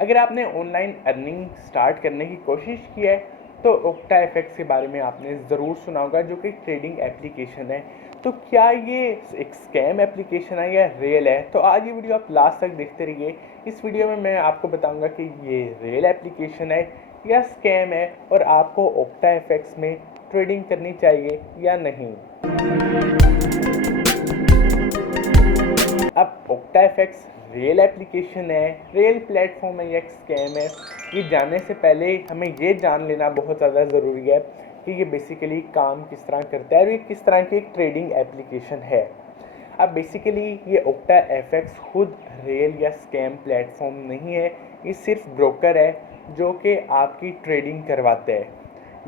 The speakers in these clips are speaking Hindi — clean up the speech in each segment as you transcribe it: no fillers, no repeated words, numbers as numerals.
अगर आपने ऑनलाइन अर्निंग स्टार्ट करने की कोशिश की है तो OctaFX के बारे में आपने ज़रूर सुना होगा, जो कि ट्रेडिंग एप्लीकेशन है। तो क्या ये एक स्कैम एप्लीकेशन है या रियल है? तो आज ये वीडियो आप लास्ट तक देखते रहिए। इस वीडियो में मैं आपको बताऊंगा कि ये रियल एप्लीकेशन है या स्कैम है, और आपको OctaFX में ट्रेडिंग करनी चाहिए या नहीं। अब OctaFX रियल एप्लीकेशन है, रियल प्लेटफॉर्म है या स्कैम है, ये जानने से पहले हमें ये जान लेना बहुत ज़्यादा ज़रूरी है कि ये बेसिकली काम किस तरह करता है और ये किस तरह की एक ट्रेडिंग एप्लीकेशन है। अब बेसिकली ये OctaFX खुद रियल या स्कैम प्लेटफॉर्म नहीं है, ये सिर्फ ब्रोकर है जो कि आपकी ट्रेडिंग करवाता है।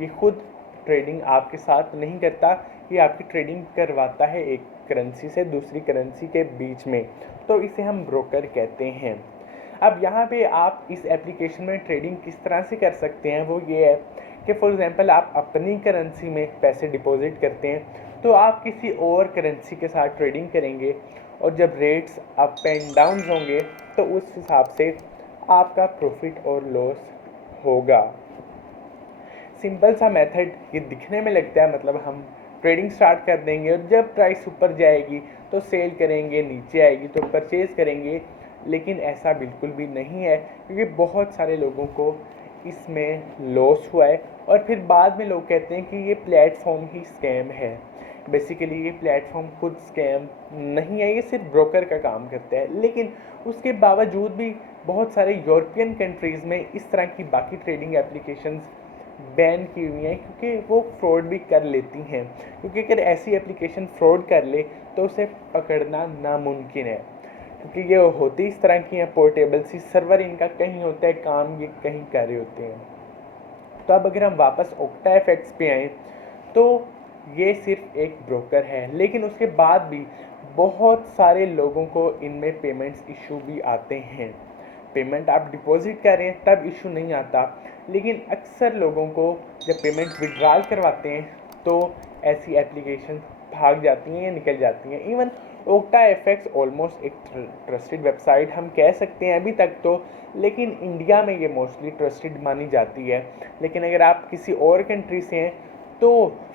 ये खुद ट्रेडिंग आपके साथ नहीं करता, ये आपकी ट्रेडिंग करवाता है एक करेंसी से दूसरी करेंसी के बीच में, तो इसे हम ब्रोकर कहते हैं। अब यहाँ पे आप इस एप्लीकेशन में ट्रेडिंग किस तरह से कर सकते हैं, वो ये है कि फॉर एग्जांपल आप अपनी करेंसी में पैसे डिपॉजिट करते हैं, तो आप किसी और करेंसी के साथ ट्रेडिंग करेंगे, और जब रेट्स अप एंड डाउन होंगे तो उस हिसाब से आपका प्रॉफिट और लॉस होगा। सिंपल सा मेथड ये दिखने में लगता है, मतलब हम ट्रेडिंग स्टार्ट कर देंगे और जब प्राइस ऊपर जाएगी तो सेल करेंगे, नीचे आएगी तो परचेज़ करेंगे, लेकिन ऐसा बिल्कुल भी नहीं है, क्योंकि बहुत सारे लोगों को इसमें लॉस हुआ है और फिर बाद में लोग कहते हैं कि ये प्लेटफॉर्म ही स्कैम है। बेसिकली ये प्लेटफॉर्म खुद स्कैम नहीं है, ये सिर्फ ब्रोकर का काम करता है। लेकिन उसके बावजूद भी बहुत सारे यूरोपियन कंट्रीज़ में इस तरह की बाकी ट्रेडिंग एप्लीकेशंस बैन की हुई हैं, क्योंकि वो फ्रॉड भी कर लेती हैं। क्योंकि अगर ऐसी एप्लीकेशन फ्रॉड कर ले तो उसे पकड़ना नामुमकिन है, क्योंकि ये होती इस तरह की हैं, पोर्टेबल सी, सर्वर इनका कहीं होता है, काम ये कहीं कर रहे होते हैं। तो अब अगर हम वापस OctaFX पे आएँ तो ये सिर्फ एक ब्रोकर है, लेकिन उसके बाद भी बहुत सारे लोगों को इनमें पेमेंट्स इशू भी आते हैं। पेमेंट आप डिपॉजिट कर रहे हैं तब इशू नहीं आता, लेकिन अक्सर लोगों को जब पेमेंट विड्रॉल करवाते हैं तो ऐसी एप्लीकेशन भाग जाती हैं या निकल जाती हैं। इवन OctaFX ऑलमोस्ट एक ट्रस्टेड वेबसाइट हम कह सकते हैं अभी तक तो, लेकिन इंडिया में ये मोस्टली ट्रस्टेड मानी जाती है। लेकिन अगर आप किसी और कंट्री से हैं तो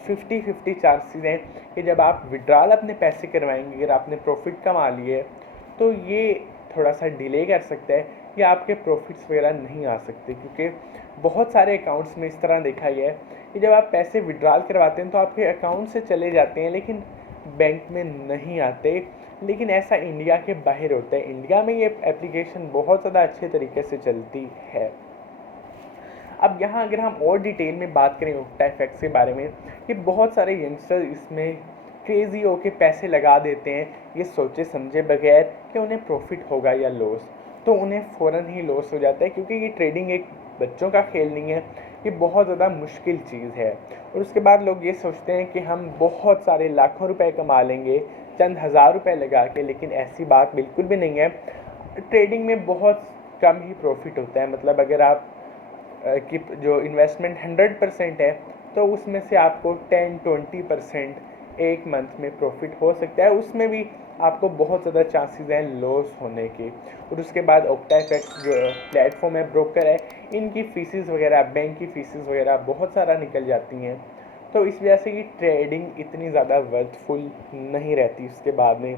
50-50 चांसेस हैं कि जब आप विड्रॉल अपने पैसे करवाएंगे, अगर आपने प्रॉफिट कमा लिए तो ये थोड़ा सा डिले कर सकता है या आपके प्रॉफिट्स वगैरह नहीं आ सकते, क्योंकि बहुत सारे अकाउंट्स में इस तरह देखा गया है कि जब आप पैसे विड्रॉल करवाते हैं तो आपके अकाउंट से चले जाते हैं लेकिन बैंक में नहीं आते। लेकिन ऐसा इंडिया के बाहर होता है, इंडिया में ये एप्लीकेशन बहुत ज़्यादा अच्छे तरीके से चलती है। अब यहाँ अगर हम और डिटेल में बात करें OctaFX के बारे में, कि बहुत सारे यंगस्टर इसमें क्रेज़ी होके पैसे लगा देते हैं ये सोचे समझे बगैर कि उन्हें प्रॉफिट होगा या लॉस, तो उन्हें फ़ौरन ही लॉस हो जाता है, क्योंकि ये ट्रेडिंग एक बच्चों का खेल नहीं है, ये बहुत ज़्यादा मुश्किल चीज़ है। और उसके बाद लोग ये सोचते हैं कि हम बहुत सारे लाखों रुपए कमा लेंगे चंद हज़ार रुपए लगा के, लेकिन ऐसी बात बिल्कुल भी नहीं है। ट्रेडिंग में बहुत कम ही प्रॉफिट होता है, मतलब अगर आप कि जो इन्वेस्टमेंट 100% है तो उसमें से आपको 10-20% एक मंथ में प्रॉफिट हो सकता है, उसमें भी आपको बहुत ज़्यादा चांसेस हैं लॉस होने के। और उसके बाद OctaFX जो प्लेटफॉर्म है, ब्रोकर है, इनकी फ़ीसेस वगैरह, बैंक की फ़ीसेस वगैरह बहुत सारा निकल जाती हैं, तो इस वजह से कि ट्रेडिंग इतनी ज़्यादा वर्थफुल नहीं रहती उसके बाद में।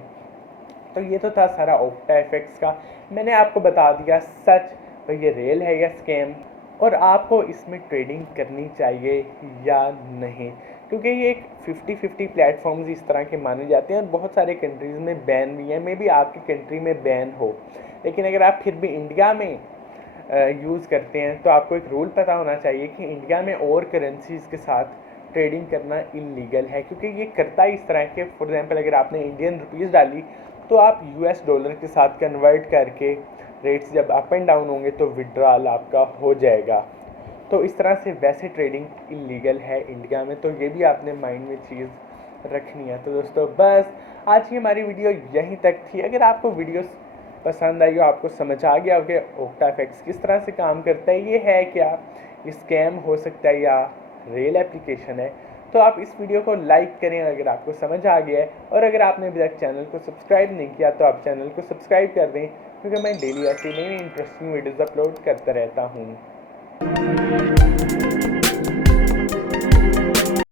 तो ये तो था सारा OctaFX का, मैंने आपको बता दिया सच तो ये रियल है या स्कैम, और आपको इसमें ट्रेडिंग करनी चाहिए या नहीं, क्योंकि ये एक 50-50 प्लेटफॉर्म्स इस तरह के माने जाते हैं और बहुत सारे कंट्रीज़ में बैन भी है। मे बी आपकी कंट्री में बैन हो, लेकिन अगर आप फिर भी इंडिया में यूज़ करते हैं तो आपको एक रूल पता होना चाहिए कि इंडिया में और करेंसीज़ के साथ ट्रेडिंग करना इलीगल है, क्योंकि ये करता इस तरह के, फॉर एग्जांपल अगर आपने इंडियन रुपीज़ डाली तो आप US डॉलर के साथ कन्वर्ट करके रेट्स जब अप एंड डाउन होंगे तो विड्रॉल आपका हो जाएगा। तो इस तरह से वैसे ट्रेडिंग इलीगल है इंडिया में, तो ये भी आपने माइंड में चीज़ रखनी है। तो दोस्तों बस आज की हमारी वीडियो यहीं तक थी। अगर आपको वीडियो पसंद आई हो, आपको समझ आ गया हो कि OctaFX किस तरह से काम करता है, ये है क्या, ये स्कैम हो सकता है या रियल एप्लीकेशन है, तो आप इस वीडियो को लाइक करें अगर आपको समझ आ गया है, और अगर आपने अभी तक चैनल को सब्सक्राइब नहीं किया तो आप चैनल को सब्सक्राइब कर दें, क्योंकि मैं डेली ऐसी नई इंटरेस्टिंग वीडियोज़ अपलोड करता रहता हूँ।